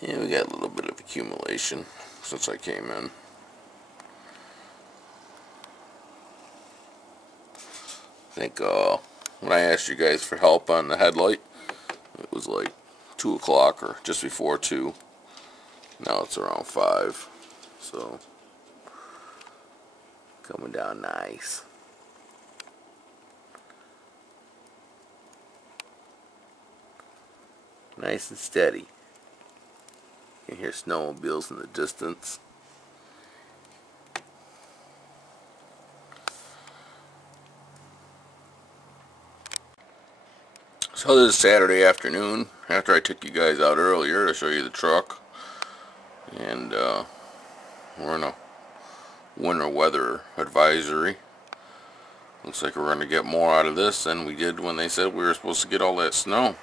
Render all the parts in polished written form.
Yeah, we got a little bit of accumulation since I came in. I think when I asked you guys for help on the headlight, it was like 2 o'clock or just before 2. Now it's around 5. So, coming down nice. Nice and steady. You can hear snowmobiles in the distance. So this is Saturday afternoon, after I took you guys out earlier to show you the truck. And we're in a winter weather advisory. Looks like we're going to get more out of this than we did when they said we were supposed to get all that snow.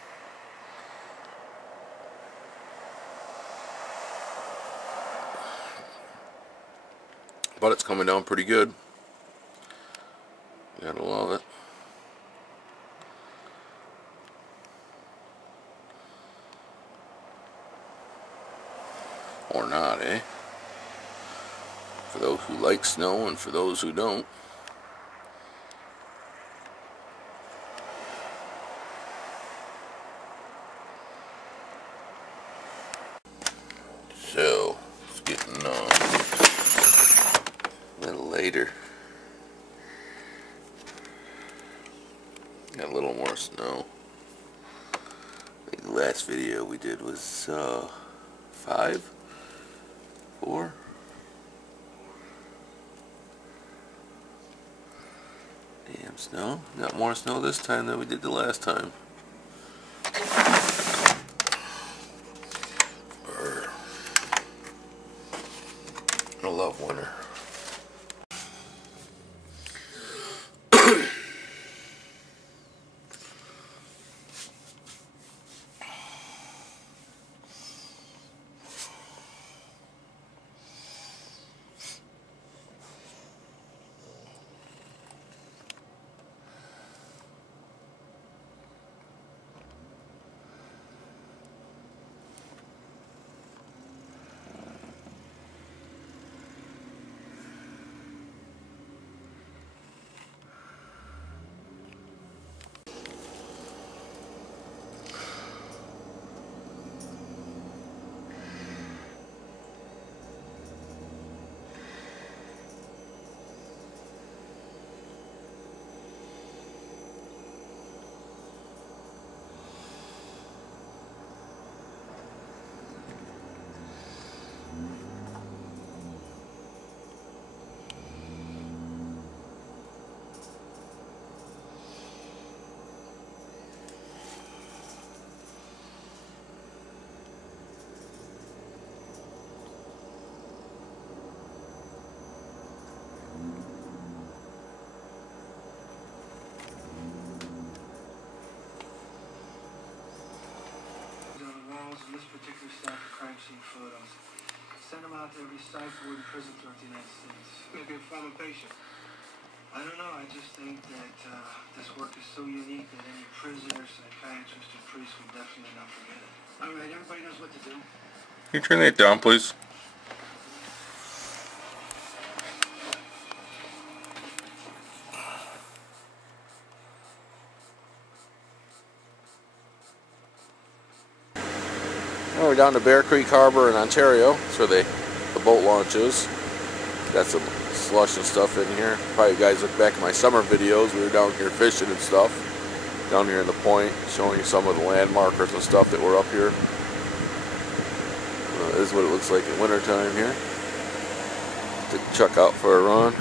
But it's coming down pretty good. Gotta love it. Or not, eh? For those who like snow and for those who don't. So, it's getting a little later. Got a little more snow. I think the last video we did was 5? 4? Damn snow. Got more snow this time than we did the last time. I love winter. This particular stack of crime scene photos. Send them out to every psych ward and prison throughout the United States. Maybe a former patient. I don't know. I just think that this work is so unique that any prisoner, psychiatrist, or priest would definitely not forget it. All right, everybody knows what to do. Can you turn that down, please? Now we're down to Bear Creek Harbor in Ontario. That's where the boat launch is. Got some slush and stuff in here. Probably you guys look back at my summer videos. We were down here fishing and stuff. Down here in the point, showing you some of the landmarkers and stuff that were up here. This is what it looks like in wintertime here. Take the truck out for a run.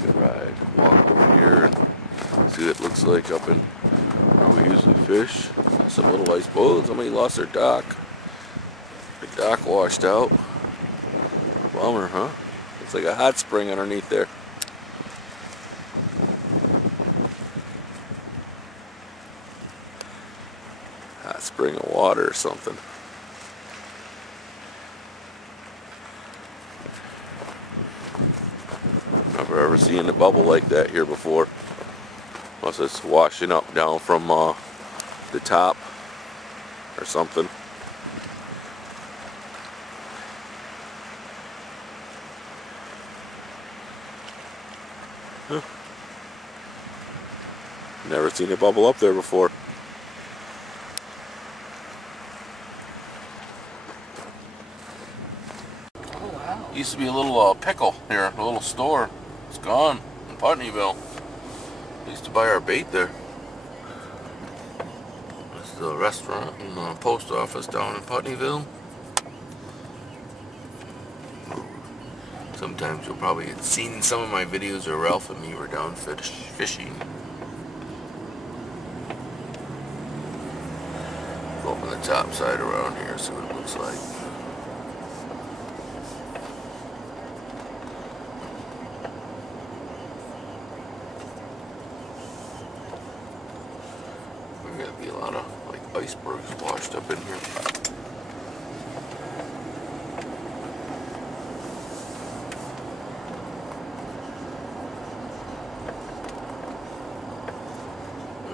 Good ride. Walk over here and see what it looks like up in where we usually fish. Some little ice boats. Somebody lost their dock. The dock washed out. Bummer, huh? Looks like a hot spring underneath there. Hot spring of water or something. Never ever seen a bubble like that here before. Unless it's washing up down from the top or something. Huh. Never seen it bubble up there before. Oh, wow. Used to be a little pickle here, a little store. It's gone in Putneyville. We used to buy our bait there. That's the restaurant and the post office down in Putneyville. Sometimes you'll probably have seen some of my videos where Ralph and me were down fishing. Go up on the top side around here, see what it looks like. There's gonna be a lot of like icebergs washed up in here.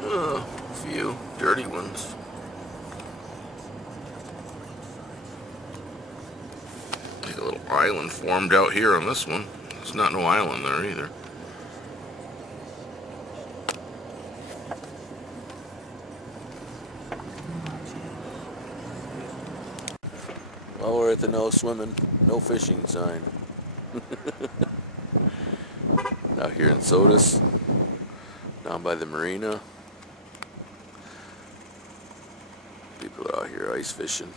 A few dirty ones. Like a little island formed out here on this one. There's not no island there either. Well, we're at the no swimming, no fishing sign. Out here in Sodus, down by the marina. People out here ice fishing.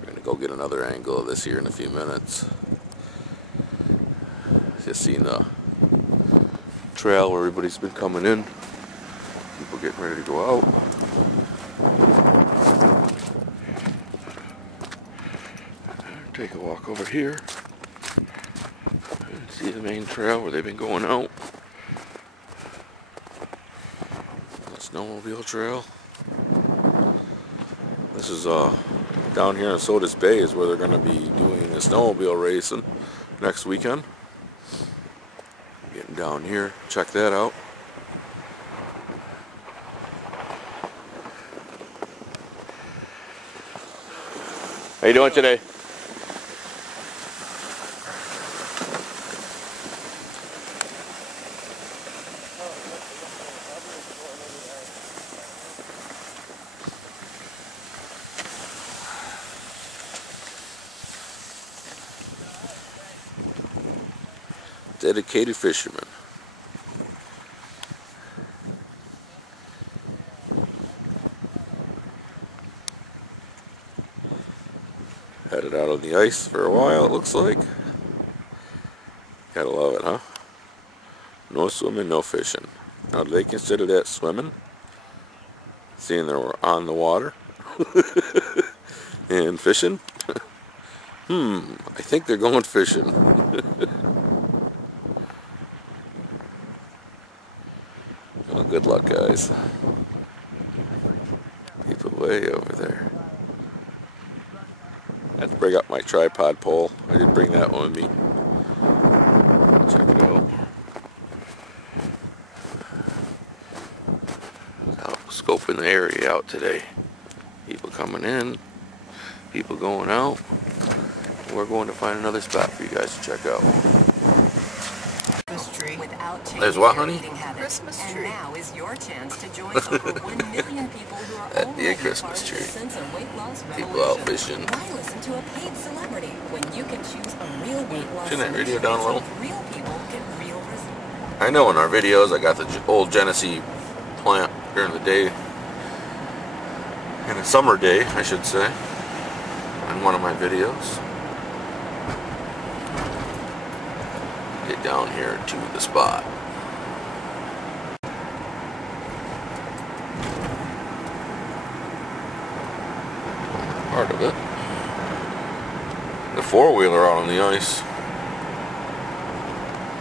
We're gonna go get another angle of this here in a few minutes. Just seen the trail where everybody's been coming in. People getting ready to go out. Take a walk over here. See the main trail where they've been going out. The snowmobile trail. This is down here in Sodus Bay is where they're going to be doing the snowmobile racing next weekend. Getting down here, check that out. How you doing today? Dedicated fisherman. Had it out on the ice for a while, it looks like. Gotta love it, huh? No swimming, no fishing. Now, do they consider that swimming? Seeing they're on the water? And fishing? I think they're going fishing. Well, good luck, guys. Keep it way over there. I have to bring up my tripod pole. I did bring that one with me. Check it out. Out scoping the area out today. People coming in, people going out. We're going to find another spot for you guys to check out. There's what, honey? Christmas tree. And now is your chance to join over 1 million people who are that'd be a Christmas tree. People out fishing. Why listen to a paid celebrity when you can choose a real weight loss? Turn that radio down a little. Real people get real results. I know in our videos I got the old Genesee plant during the day, in a summer day, I should say, in one of my videos. Get down here to the spot. Part of it. The four-wheeler out on the ice.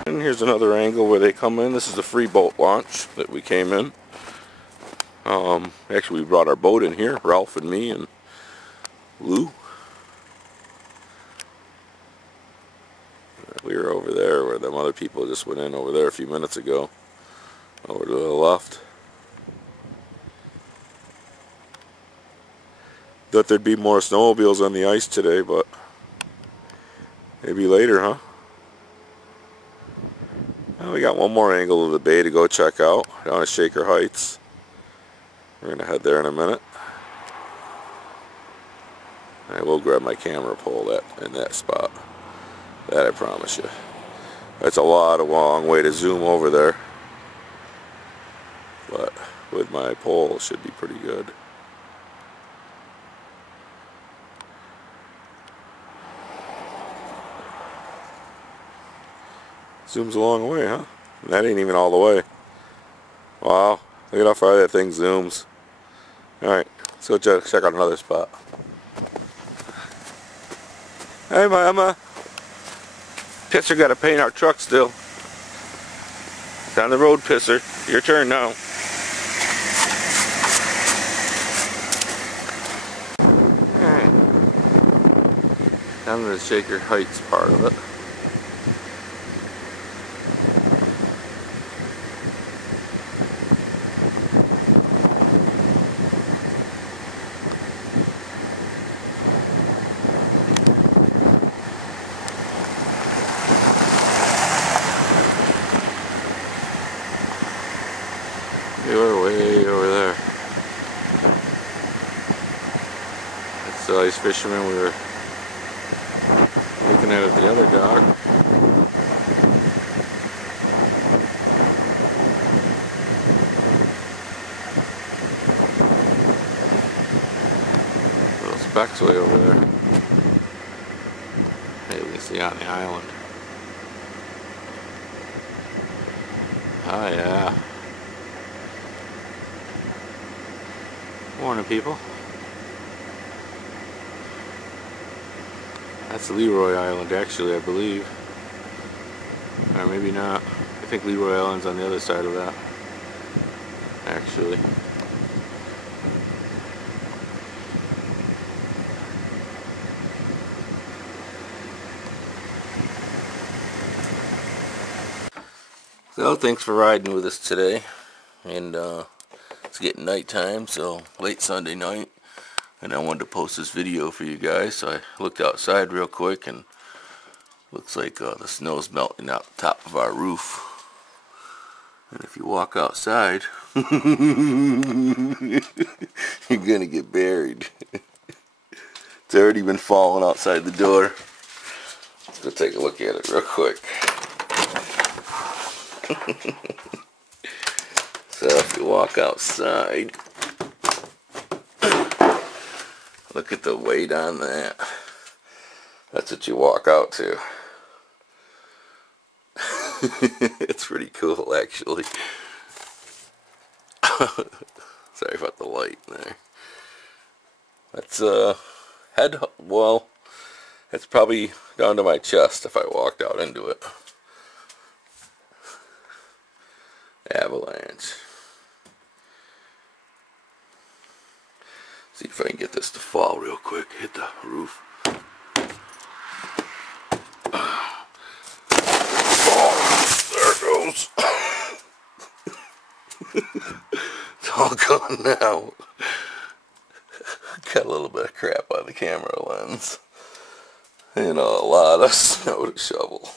And here's another angle where they come in. This is a free boat launch that we came in. Actually, we brought our boat in here, Ralph and me and Lou. We were over there where them other people just went in over there a few minutes ago. Over to the left. Thought there'd be more snowmobiles on the ice today, but maybe later, huh? Well, we got one more angle of the bay to go check out, down at Shaker Heights. We're going to head there in a minute. I will grab my camera pole in that spot. That I promise you. That's a long way to zoom over there. But with my pole, it should be pretty good. Zooms a long way, huh? And that ain't even all the way. Wow, look at how far that thing zooms. Alright, let's go check out another spot. Hey mama. Pisser gotta paint our truck still. Down the road, Pisser. Your turn now. Alright. Down to the Shaker Heights part of it. They were way over there. That's the ice fisherman we were looking at the other dock. Little specks way over there. Hey, we can see on the island. Oh yeah. Morning, people. That's Leroy Island, actually, I believe. Or maybe not. I think Leroy Island's on the other side of that, actually. So, thanks for riding with us today. And, it's getting nighttime, so late Sunday night, and I wanted to post this video for you guys. So I looked outside real quick, and looks like the snow's melting out the top of our roof. And if you walk outside, you're gonna get buried. It's already been falling outside the door. Let's go take a look at it real quick. So if you walk outside, look at the weight on that. That's what you walk out to. It's pretty cool, actually. Sorry about the light there. That's well, it's probably down to my chest if I walked out into it. Avalanche. See if I can get this to fall real quick. Hit the roof. Oh, there it goes. It's all gone now. Got a little bit of crap on the camera lens. And a lot of snow to shovel.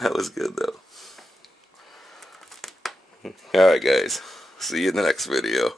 That was good though. Alright guys, see you in the next video.